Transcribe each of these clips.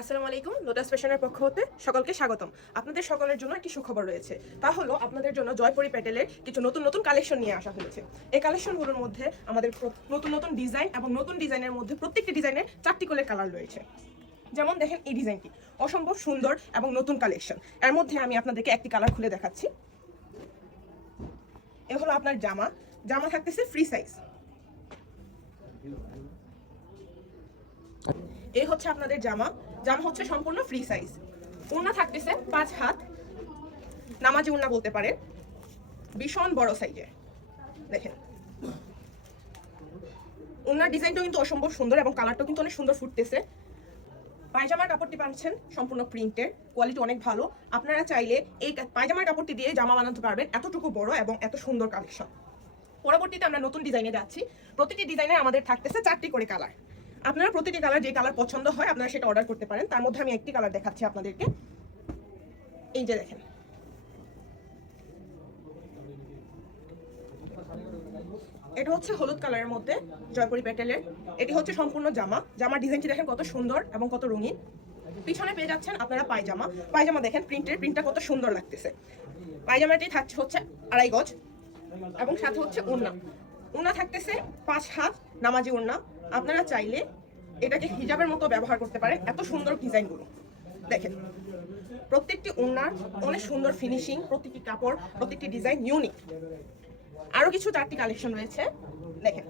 আসসালামু আলাইকুম। লোটাস ফ্যাশনের পক্ষ হতে সকলকে স্বাগতম। আপনাদের সকলের জন্য একটি সুখবর রয়েছে, তা হলো আপনাদের জন্য জয়পুরি প্যাটেলের কিছু নতুন নতুন কালেকশন নিয়ে আসা হয়েছে। এই কালেকশনগুলোর মধ্যে আমাদের নতুন নতুন ডিজাইন এবং নতুন ডিজাইনের মধ্যে প্রত্যেকটি ডিজাইনের 4টি করে কালার রয়েছে। যেমন দেখেন এই ডিজাইনটি অসম্ভব সুন্দর এবং নতুন কালেকশন। এর মধ্যে আমি আপনাদেরকে একটি কালার খুলে দেখাচ্ছি। এ হলো আপনার জামা থাকতেছে ফ্রি সাইজ। এই হচ্ছে আপনাদের জামা হচ্ছে সম্পূর্ণ ফ্রি সাইজ। ওড়না থাকতেছে 5 হাত, নামাজি ওড়না বলতে পারেন, ভীষণ বড় সাইজের। দেখেন ওড়নার ডিজাইনটাও কিন্তু অসম্ভব সুন্দর এবং কালারটাও কিন্তু অনেক সুন্দর ফুটতেছে। পায়জামার কাপড়টি পাচ্ছেন সম্পূর্ণ প্রিন্টের, কোয়ালিটি অনেক ভালো। আপনারা চাইলে এই পায়জামার কাপড়টি দিয়ে জামা বানাতে পারবেন, এতটুকু বড় এবং এত সুন্দর কালেকশন। পরবর্তীতে আমরা নতুন ডিজাইনে যাচ্ছি। প্রতিটি ডিজাইনে আমাদের থাকতেছে 4টি করে কালার। আপনারা প্রতিটি কালার যে কালার পছন্দ হয় আপনারা সেটা অর্ডার করতে পারেন। তার মধ্যে আমি একটি কালার দেখাচ্ছি আপনাদেরকে। এই যে দেখেন, এটা হচ্ছে হলুদ কালারের মধ্যে জয়পুরি প্যাটেলের। এটি হচ্ছে সম্পূর্ণ জামার ডিজাইনটি দেখেন কত সুন্দর এবং কত রঙিন। পিছনে পেয়ে যাচ্ছেন আপনারা পায়জামা দেখেন প্রিন্টটা কত সুন্দর লাগতেছে। পায়জামাটি থাকছে হচ্ছে 2.5 গজ এবং সাথে হচ্ছে ওড়না থাকতেছে 5 হাত, নামাজি ওড়না। আপনারা চাইলে এটাকে হিজাবের মতো ব্যবহার করতে পারেন। এত সুন্দর ডিজাইনগুলো দেখেন, প্রত্যেকটি ওড়নার অনেক সুন্দর ফিনিশিং, প্রত্যেকটি কাপড়, প্রত্যেকটি ডিজাইন ইউনিক। আরো কিছু 4টি কালেকশন রয়েছে। দেখেন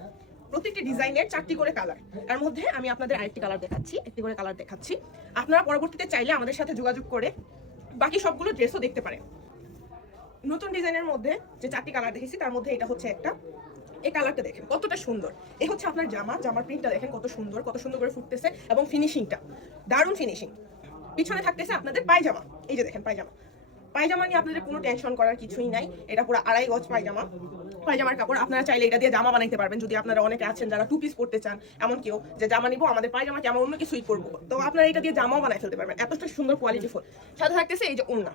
প্রত্যেকটি ডিজাইনের 4টি করে কালার। এর মধ্যে আমি আপনাদের আরেকটি কালার দেখাচ্ছি, একটি করে কালার দেখাচ্ছি। আপনারা পরবর্তীতে চাইলে আমাদের সাথে যোগাযোগ করে বাকি সবগুলো ড্রেসও দেখতে পারেন। নতুন ডিজাইনের মধ্যে যে 4টি কালার দেখেছি তার মধ্যে এটা হচ্ছে একটা। এই কালারটা দেখেন কতটা সুন্দর। এই হচ্ছে আপনার জামার প্রিন্টটা দেখেন কত সুন্দর করে ফুটতেছে এবং ফিনিশিংটা দারুণ ফিনিশিং। পিছনে থাকতেছে আপনাদের পায়জামা। এই যে দেখেন পায়জামা নিয়ে আপনাদের কোনো টেনশন করার কিছুই নাই। এটা পুরো 2.5 গজ পায়জামার কাপড়। আপনারা চাইলে এটা দিয়ে জামা বানাইতে পারবেন। যদি আপনারা অনেকে আছেন যারা 2 পিস পরতে চান, এমন কেউ যে জামা নিবো আমাদের পায়জামাকে আমরা অন্য কিছুই পরবো, তো আপনারা এটা দিয়ে জামাও বানাই ফেলতে পারবেন। এতটা সুন্দর কোয়ালিটিফুল। সাথে থাকতেছে এই যে ওড়না।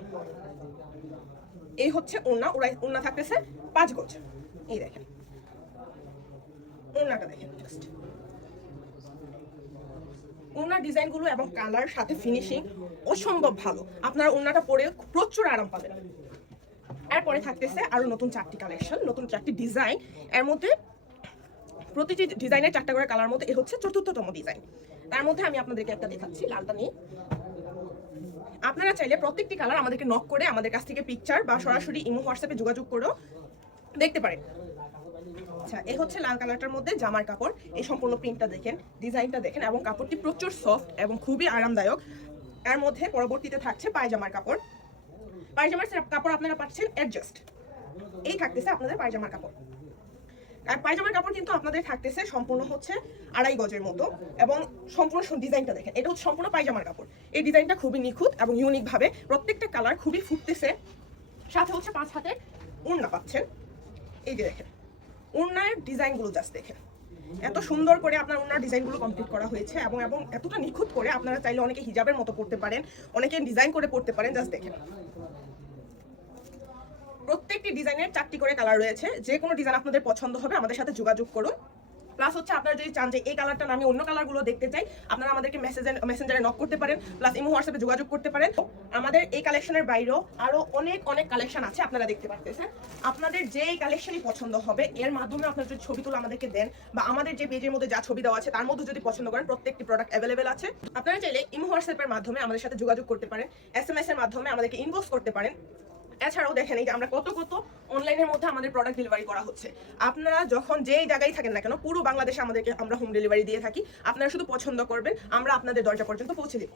এই হচ্ছে ওড়না থাকতেছে 5 গজ। এই দেখেন ওড়নাটা দেখেন, জাস্ট ওড়নার ডিজাইনগুলো এবং কালার সাথে ফিনিশিং অসম্ভব ভালো। আপনারা ওড়নাটা পরে প্রচুর আরাম পাবেন। এরপরে থাকতেছে আরো নতুন 4টি কালেকশন, নতুন 4টি ডিজাইন। এর মধ্যে প্রতিটি ডিজাইনের 4টা করে কালার মধ্যে এ হচ্ছে 4র্থতম ডিজাইন। তার মধ্যে আমি আপনাদেরকে একটা দেখাচ্ছি, লালটা নিয়ে। আপনারা চাইলে প্রত্যেকটি কালার আমাদেরকে নক করে আমাদের কাছ থেকে পিকচার বা সরাসরি ইমো হোয়াটসঅ্যাপে যোগাযোগ করেও দেখতে পারেন। আচ্ছা, এই হচ্ছে লাল কালারটার মধ্যে জামার কাপড়। এই সম্পূর্ণ প্রিন্টটা দেখেন, ডিজাইনটা দেখেন এবং কাপড়টি প্রচুর সফট এবং খুবই আরামদায়ক। এর মধ্যে পরবর্তীতে থাকছে পায়জামার কাপড় আপনারা পাচ্ছেন অ্যাডজাস্ট। এই থাকতেছে আপনাদের পায়জামার কাপড়। আর পায়জামার কাপড় কিন্তু আপনাদের থাকতেছে সম্পূর্ণ হচ্ছে 2.5 গজের মতো এবং সম্পূর্ণ ডিজাইনটা দেখেন, এটা হচ্ছে সম্পূর্ণ পায়জামার কাপড়। এই ডিজাইনটা খুবই নিখুঁত এবং ইউনিক ভাবে প্রত্যেকটা কালার খুবই ফুটতেছে। সাথে হচ্ছে 5 হাতের ওড়না পাচ্ছেন। এই যে দেখেন ওড়নার ডিজাইনগুলো জাস্ট দেখেন, এত সুন্দর করে আপনার ওড়নার ডিজাইনগুলো কমপ্লিট করা হয়েছে এবং এতটা নিখুঁত করে। আপনারা চাইলে অনেকে হিজাবের মতো পড়তে পারেন, অনেকে ডিজাইন করে পড়তে পারেন। জাস্ট দেখেন প্রত্যেকটি ডিজাইনের 4টি করে কালার রয়েছে। যে কোনো ডিজাইন আপনাদের পছন্দ হবে আমাদের সাথে যোগাযোগ করুন। প্লাস হচ্ছে আপনারা যদি চান যে এই কালারটা আমি অন্য কালারগুলো দেখতে চাই, আপনারা আমাদেরকে মেসেঞ্জারে নক করতে পারেন, প্লাস ইমো হোয়াটসঅ্যাপে যোগাযোগ করতে পারেন। আমাদের এই কালেকশনের বাইরেও আরো অনেক কালেকশন আছে, আপনারা দেখতে পারতেছেন। আপনাদের যেই কালেকশনই পছন্দ হবে এর মাধ্যমে আপনারা যদি ছবি তুলে আমাদেরকে দেন বা আমাদের যে পেজের মধ্যে যা ছবি দেওয়া আছে তার মধ্যে যদি পছন্দ করেন, প্রত্যেকটি প্রোডাক্ট অ্যাভেলেবেল আছে। আপনারা চাইলে ইমো হোয়াটসঅ্যাপের মাধ্যমে আমাদের সাথে যোগাযোগ করতে পারেন, SMS এর মাধ্যমে আমাদেরকে ইনবক্স করতে পারেন। এছাড়াও দেখেন এই যে আমরা কত অনলাইনের মধ্যে আমাদের প্রোডাক্ট ডেলিভারি করা হচ্ছে। আপনারা যখন যেই জায়গায় থাকেন না কেন পুরো বাংলাদেশে আমরা হোম ডেলিভারি দিয়ে থাকি। আপনারা শুধু পছন্দ করবেন, আমরা আপনাদের দরজা পর্যন্ত পৌঁছে দেব।